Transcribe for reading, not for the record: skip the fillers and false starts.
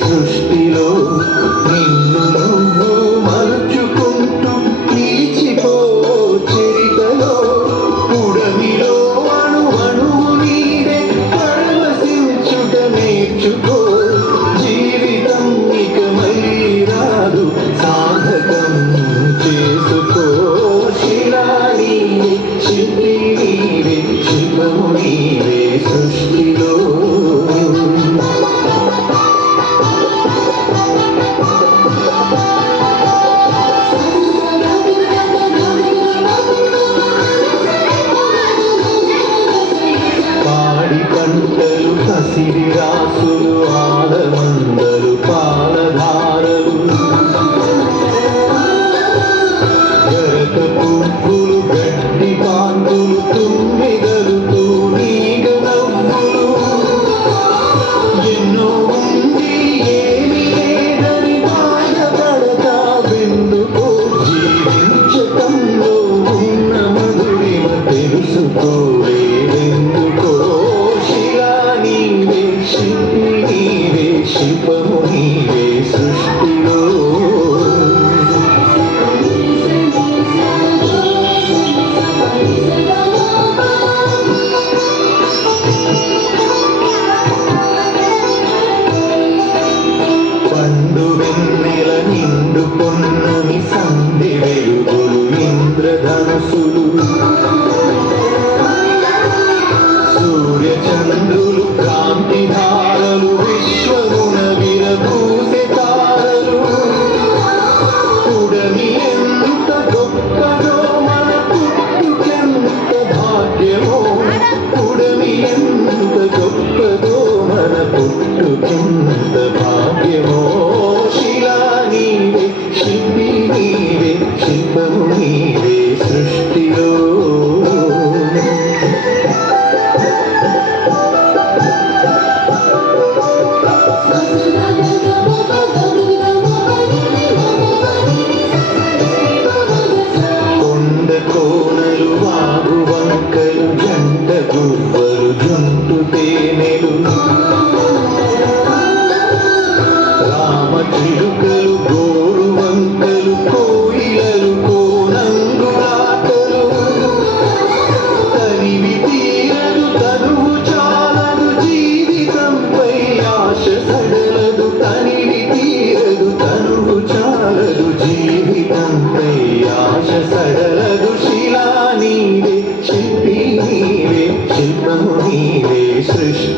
సృష్టిలో నిన్ను నువ్వు మలుచుకుంటూ నిలిచిపో చరితలో పుడమిలో అణువు నీవే పరవశించుట నేర్చుకో జీవితం ఇక మళ్ళీ రాదు సాధకం చేసుకో శిలా నీవే శిల్పి నీవే శిల్పము నీవే సృష్టిలో పంటలు కసిరి రాసులు ఆలమందలు పాలధారలు గరక పువ్వులు గడ్డి కాంతులు తుమ్మిదలు తూనీగ నవ్వులు ఎన్నో ఉంది ఏమి లేదని బాధపడతా వెందుకో జీవించటంలో ఉన్న మధురిమ తెలుసుకోవే శిల్పము నీవే సృష్టిలో పండు వెన్నెల నిండు పొన్నమి సంధి వెలుగులు ఇంద్రధనుసులు సూర్య చంద్రులు కాంతి ధారలు విశ్వమున విరబూసే తారలు పుడమి ఎంత గొప్పదో మన పుట్టుకెంత భాగ్యమో పుడమి ఎంత గొప్పదో మన పుట్టుకెంత భాగ్యమో శిలా నీవే శిల్పి నీవే శిల్పము నీవే సృష్టిలో కోనలు వాగు వంకలు జంట గువ్వలు జుంటు తేనెలు రామ చిలుకలు గోరు వంకలు కోయిలలు కోనంగులాటలు తనివి తీరదు తనువు చాలదు జీవితంపై ఆశ సడలదు తనివి తీరదు తనువు చాలదు జీవితంపై ఆశ సడలదు శిలా నీవే శిల్పి నీవే శిల్పము నీవే సృష్టి